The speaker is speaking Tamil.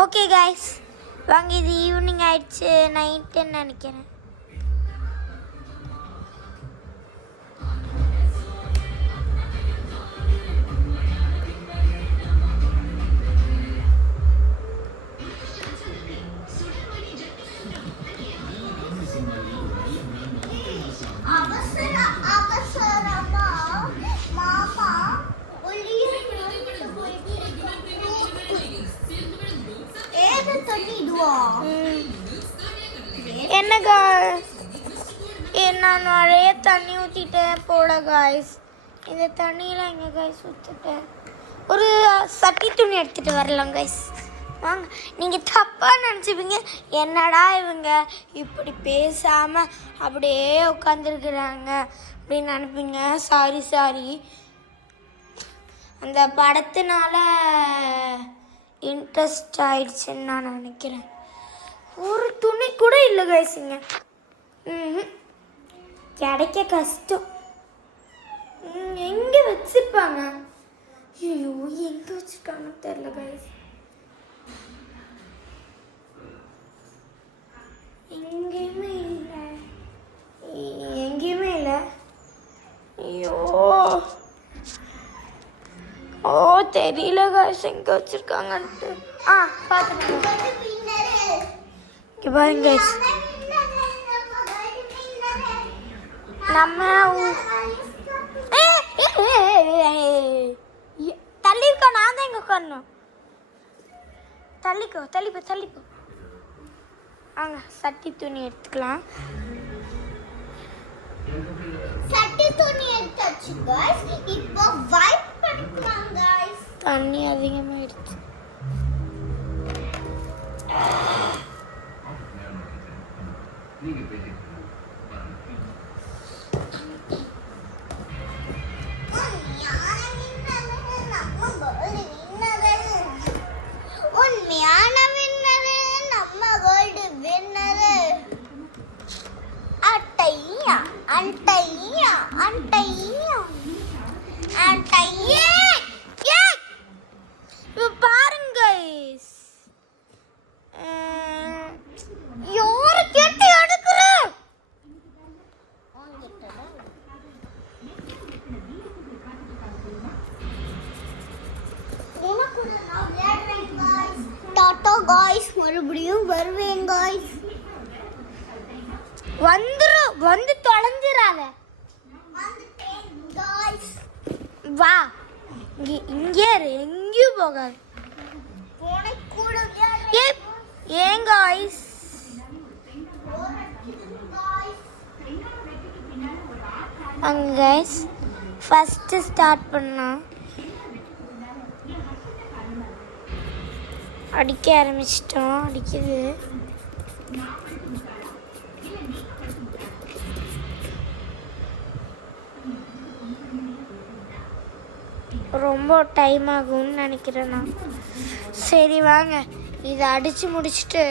ஓகே கைஸ், வாங்க. இது ஈவினிங் ஆயிடுச்சு, நைட்டுன்னு நினைக்கிறேன். என்னக்கா, நான் நிறைய தண்ணி ஊற்றிட்டேன் போல காய்ஸ். இந்த தண்ணியில் எங்கே காய்ஸ் ஊற்றிட்டேன். ஒரு சட்டி துணி எடுத்துகிட்டு வரலாம் காய்ஸ். வாங்க. நீங்கள் தப்பாக நினச்சிப்பீங்க, என்னடா இவங்க இப்படி பேசாமல் அப்படியே உட்காந்துருக்குறாங்க அப்படின்னு நினைப்பீங்க. சாரி. அந்த படத்தினால இன்ட்ரெஸ்ட் ஆயிடுச்சுன்னு நான் நினைக்கிறேன். ஒரு துணி கூட இல்லை கைஸுங்க. கிடைக்க கஷ்டம். எங்கே வச்சுருப்பாங்க? ஐயோ, எங்கே வச்சுருக்காங்கன்னு தெரில கைஸ். எங்கேயுமே இல்லை. ஐயோ, தெரியல கைஸ் எங்கே வச்சுருக்காங்கன்ட்டு. பார்த்துட்டு பாருங்க கைஸ், நம்ம தள்ளிக்கோ. நான் தான் இங்கே உட்காரணும். தள்ளிப்போ. வாங்க, சட்டி துணி எடுத்துக்கலாம். சட்டி துணி எடுத்தாச்சு गाइस. இப்போ வைப் பண்ணிக்கலாம் गाइस. தண்ணி அதிகமாயிடுச்சு. உண்மையான வின்னரு நம்ம கோல்டு வின்னரு. அட்டையா பாருங்க யாரு கேட்டு எடுக்கிற. டாடா गाइस, மறுபடியும் வருவேன் गाइस. வந்து தொலைஞ்சிராத. गाइस வா, இங்கே எங்கேயும் போகாது. ஏன் गाइस? அங்க गाइस ஃபர்ஸ்ட் ஸ்டார்ட் பண்ணோம். அடிக்க ஆரம்பிச்சிட்டோம். அடிக்குது. ரொம்ப டைம் ஆகும்னு நினைக்கிறேன் நான். சரி வாங்க, இதை அடித்து முடிச்சுட்டு